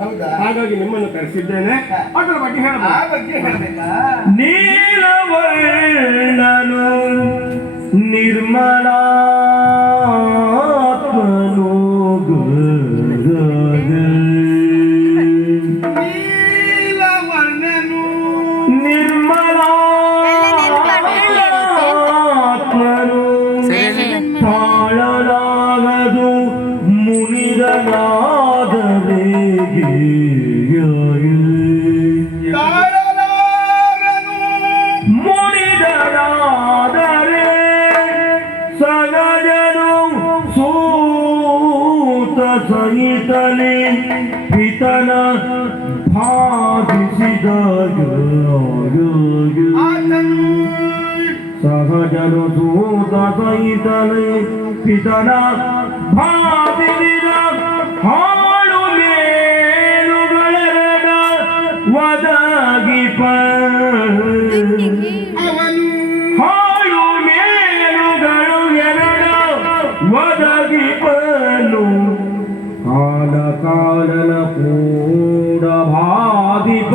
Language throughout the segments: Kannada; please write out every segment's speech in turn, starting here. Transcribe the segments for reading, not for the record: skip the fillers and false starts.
ಹೌದಾ? ಹಾಗಾಗಿ ನಿಮ್ಮನ್ನು ಕರೆಸಿದ್ದೇನೆ. ಅದರ ಬಗ್ಗೆ ಆ ಬಗ್ಗೆ ಹೇಳಬೇಕಾ? ನೀಲವರ್ಣನು ನಿರ್ಮಲಾತ್ಮನು ನೀಲವರ್ಣನು ನಿರ್ಮಲಾತ್ಮನು ತಾಳಲಾಗದು ಮುನಿರನಾದವೇ ಮುನಿದರಾದರೆ ಸಗಜನು ಸೂತ ಸಹಿತಲಿ ಪಿತನ ಭಾವಿಸಿದ ಸಹಜನು ಸೂತ ಸಹಿತಲಿ ಪಿತನ ಭಾವಿಸಿದ ಹಾಳು ಮೇಲುಗಳೆರಡ ಒದಗಿಪ ಹಾಳು ಮೇಲುಗಳು ಎರಡ ಒದಗಿಪನು ಕಾಲ ಕಾಲನ ಕೂಡ ಬಾಧಿಪ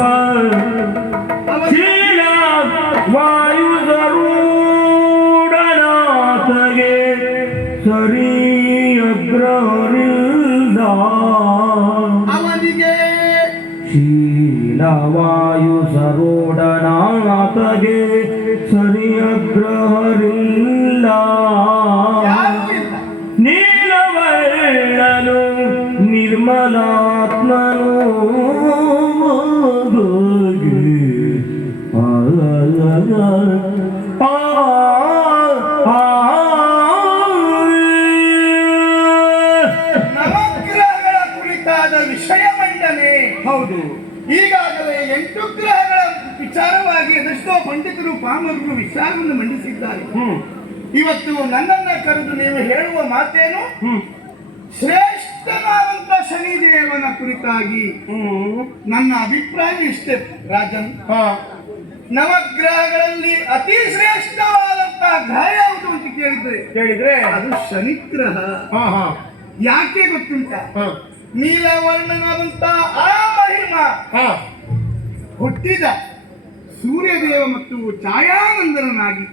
ಶೀಲ ವಾಯು ಸರೂಢನಾಥಗೆ ಸರಿ ಅಗ್ರಹರಿಲ್ಲ ಅವನಿಗೆ ಶೀಲವಾಯು ಸರೋಢನಾಥಗೆ ಸರಿ ಅಗ್ರಹರಿಲ್ಲ ನೀಲವರ್ಣನು ನಿರ್ಮಲಾತ್ಮನು ನವಗ್ರಹಗಳ ಕುರಿತಾದ ವಿಷಯ ಮಂಡನೆ. ಹೌದು. ಈಗಾಗಲೇ 8 ಗ್ರಹಗಳ ವಿಚಾರವಾಗಿ ಅದೆಷ್ಟೋ ಪಂಡಿತರು ಪಾಮರರು ವಿಚಾರವನ್ನು ಮಂಡಿಸಿದ್ದಾರೆ. ಇವತ್ತು ನನ್ನನ್ನ ಕರೆದು ನೀವು ಹೇಳುವ ಮಾತೇನು? ಶ್ರೇಷ್ಠನಾದಂತ ಶನಿದೇವನ ಕುರಿತಾಗಿ ನನ್ನ ಅಭಿಪ್ರಾಯ ಇಷ್ಟೇ ರಾಜನ್. ನವಗ್ರಹಗಳಲ್ಲಿ ಅತಿ ಶ್ರೇಷ್ಠವಾದಂತ ಗ್ರಹ ಯಾವುದು ಅಂತ ಕೇಳಿದ್ರೆ ಅದು ಶನಿಗ್ರಹ. ಯಾಕೆ ಗೊತ್ತುಂಟ? ನೀಲವರ್ಣನಾದಂತ ಆ ಮಹಿಮ ಹುಟ್ಟಿದ ಸೂರ್ಯದೇವ ಮತ್ತು ಛಾಯಾನಂದನಾಗಿ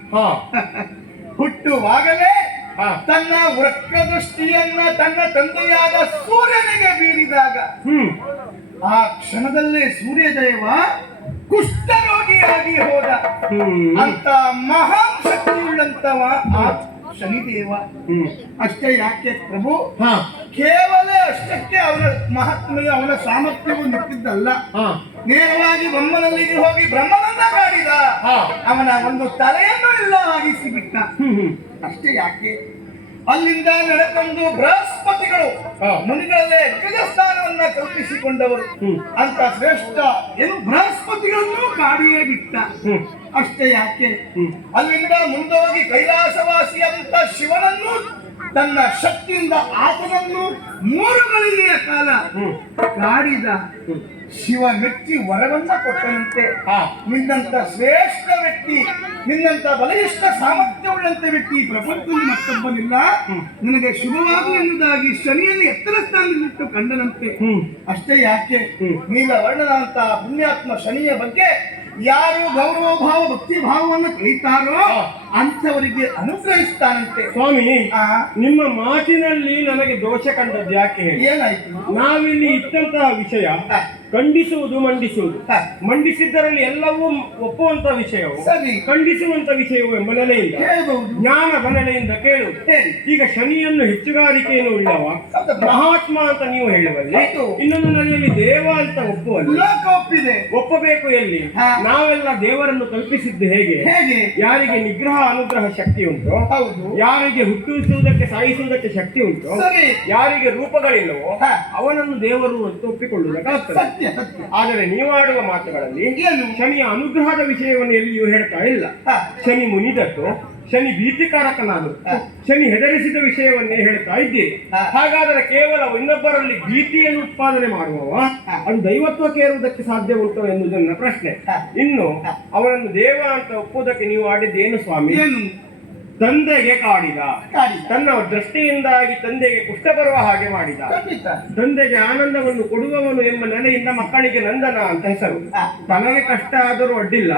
ಹುಟ್ಟುವಾಗಲೇ ತನ್ನ ವಕ್ರದೃಷ್ಟಿಯನ್ನ ತನ್ನ ತಂದೆಯಾದ ಸೂರ್ಯನಿಗೆ ಬೀರಿದಾಗ ಆ ಕ್ಷಣದಲ್ಲೇ ಸೂರ್ಯದೇವ ಕುಷ್ಠರೋಗಿಯಾಗಿ ಹೋದ. ಅಂತ ಮಹಾನ್ ಶಕ್ತಿಯುಳ್ಳಂತವ ಆ ಶನಿದೇವ. ಅಷ್ಟೇ ಯಾಕೆ ಪ್ರಭು, ಕೇವಲ ಅಷ್ಟಕ್ಕೆ ಅವನ ಮಹಾತ್ಮೆಯ ಅವನ ಸಾಮರ್ಥ್ಯವು ನಿಂತಿದ್ದಲ್ಲ. ನೇರವಾಗಿ ಬ್ರಹ್ಮನಲ್ಲಿಗೆ ಹೋಗಿ ಬ್ರಹ್ಮನನ್ನ ಕಾಡಿದ. ಅವನ ಒಂದು ತಲೆಯನ್ನು ಇಲ್ಲವಾಗಿಸಿ ಬಿಟ್ಟ. ಅಷ್ಟೇ ಯಾಕೆ, ಅಲ್ಲಿಂದ ನಡೆಕೊಂಡು ಬೃಹಸ್ಪತಿಗಳು ಮುನಿಗಳಲ್ಲೇ ಅಗ್ರಜ ಸ್ಥಾನವನ್ನ ಕಲ್ಪಿಸಿಕೊಂಡವರು. ಅಂತ ಶ್ರೇಷ್ಠ ಏನು ಬೃಹಸ್ಪತಿಗಳನ್ನು ಕಾಡಿಯೇ ಬಿಟ್ಟ. ಅಷ್ಟೇ ಯಾಕೆ, ಅಲ್ಲಿಂದ ಮುಂದೋಗಿ ಕೈಲಾಸವಾಸಿಯಾದಂತ ಶಿವನನ್ನು ತನ್ನ ಶಕ್ತಿಯಿಂದ ಆತನನ್ನು 3 ಗಳಿಗೆಯ ಕಾಲ ಕಾಡಿದ. ಶಿವ ಮೆಚ್ಚಿ ವರವನ್ನ ಕೊಟ್ಟನಂತೆ. ನಿನ್ನಂತ ಶ್ರೇಷ್ಠ ವ್ಯಕ್ತಿ, ನಿನ್ನಂತ ಬಲಿಷ್ಠ ಸಾಮರ್ಥ್ಯವುಳ್ಳಂತ ವ್ಯಕ್ತಿ ಪ್ರಪಂಚದಲ್ಲಿ ಮತ್ತೊಬ್ಬನಿಲ್ಲ, ನಿನಗೆ ಶುಭವಾಗಲಿ ಎನ್ನುವುದಾಗಿ ಶನಿಯನ್ನು ಎತ್ತರ ಸ್ಥಾನದಲ್ಲಿಟ್ಟು ಕಂಡನಂತೆ. ಅಷ್ಟೇ ಯಾಕೆ, ನೀಲವರ್ಣನಂತ ಪುಣ್ಯಾತ್ಮ ಶನಿಯ ಬಗ್ಗೆ ಯಾರು ಗೌರವ ಭಾವ ಭಕ್ತಿ ಭಾವವನ್ನು ಕಳೀತಾರೋ ಅಂಥವರಿಗೆ ಅನುಗ್ರಹಿಸ್ತಾನಂತೆ. ಸ್ವಾಮಿ, ನಿಮ್ಮ ಮಾತಿನಲ್ಲಿ ನನಗೆ ದೋಷ ಕಂಡದ್ದು ಯಾಕೆ? ಏನಾಯ್ತು? ನಾವಿಲ್ಲಿ ಇಟ್ಟಂತಹ ವಿಷಯ ಖಂಡಿಸುವುದು ಮಂಡಿಸುವುದು, ಮಂಡಿಸಿದ್ದರಲ್ಲಿ ಎಲ್ಲವೂ ಒಪ್ಪುವಂತ ವಿಷಯವು ಸರಿ, ಖಂಡಿಸುವಂತ ವಿಷಯವು ಬನಲೆಯಿಂದ ಜ್ಞಾನ ಬನಲೆಯಿಂದ ಕೇಳುವುದು. ಈಗ ಶನಿಯನ್ನು ಹೆಚ್ಚುಗಾರಿಕೆಯನ್ನು ಉಳ್ಳವ ಮಹಾತ್ಮ ಅಂತ ನೀವು ಹೇಳುವಲ್ಲಿ, ಇನ್ನೊಂದು ನಡೆಯಲ್ಲಿ ದೇವ ಅಂತ ಒಪ್ಪುವಲ್ಲಿ ಒಪ್ಪಬೇಕು. ಎಲ್ಲಿ ನಾವೆಲ್ಲ ದೇವರನ್ನು ಕಲ್ಪಿಸಿದ್ದು ಹೇಗೆ? ಯಾರಿಗೆ ನಿಗ್ರಹ ಅನುಗ್ರಹ ಶಕ್ತಿ ಉಂಟು, ಯಾರಿಗೆ ಹುಟ್ಟಿಸುವುದಕ್ಕೆ ಸಾಯಿಸುವುದಕ್ಕೆ ಶಕ್ತಿ ಉಂಟು, ಯಾರಿಗೆ ರೂಪಗಳಿಲ್ಲವೋ ಅವನನ್ನು ದೇವರು ಅಂತ ಒಪ್ಪಿಕೊಳ್ಳುವುದಕ್ಕಾಗ್ತದೆ. ಆದರೆ ನೀವಾಡುವ ಮಾತುಗಳಲ್ಲಿ ಶನಿಯ ಅನುಗ್ರಹದ ವಿಷಯವನ್ನು ಎಲ್ಲಿಯೂ ಹೇಳ್ತಾ ಇಲ್ಲ. ಶನಿ ಮುನಿದದ್ದು, ಶನಿ ಭೀತಿಕಾರಕನಾದದ್ದು, ಶನಿ ಹೆದರಿಸಿದ ವಿಷಯವನ್ನೇ ಹೇಳ್ತಾ ಇದ್ದೀರಿ. ಹಾಗಾದರೆ ಕೇವಲ ಇನ್ನೊಬ್ಬರಲ್ಲಿ ಭೀತಿಯನ್ನು ಉತ್ಪಾದನೆ ಮಾಡುವವ ಅದು ದೈವತ್ವಕ್ಕೆ ಏರುವುದಕ್ಕೆ ಸಾಧ್ಯ ಉಂಟು ಎನ್ನುವುದು ನನ್ನ ಪ್ರಶ್ನೆ. ಇನ್ನು ಅವನನ್ನು ದೇವ ಅಂತ ಒಪ್ಪುವುದಕ್ಕೆ ನೀವು ಆಡಿದ್ದೇನು ಸ್ವಾಮಿ? ತಂದೆಗೆ ಕಾಡಿದ. ಕಾಡಿದ. ತನ್ನ ದೃಷ್ಟಿಯಿಂದಾಗಿ ತಂದೆಗೆ ಕುಷ್ಠ ಬರುವ ಹಾಗೆ ಮಾಡಿದ. ಖಂಡಿತ. ತಂದೆಗೆ ಆನಂದವನ್ನು ಕೊಡುವವನು ಎಂಬ ನೆಲೆಯಿಂದ ಮಕ್ಕಳಿಗೆ ನಂದನ ಅಂತ ಹೆಸರು. ತನಗೆ ಕಷ್ಟ ಆದರೂ ಅಡ್ಡಿಲ್ಲ,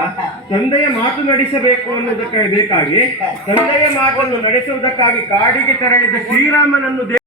ತಂದೆಯ ಮಾತು ನಡೆಸಬೇಕು ಅನ್ನೋದಕ್ಕೆ ಬೇಕಾಗಿ ತಂದೆಯ ಮಾತನ್ನು ನಡೆಸುವುದಕ್ಕಾಗಿ ಕಾಡಿಗೆ ತೆರಳಿದ ಶ್ರೀರಾಮನನ್ನು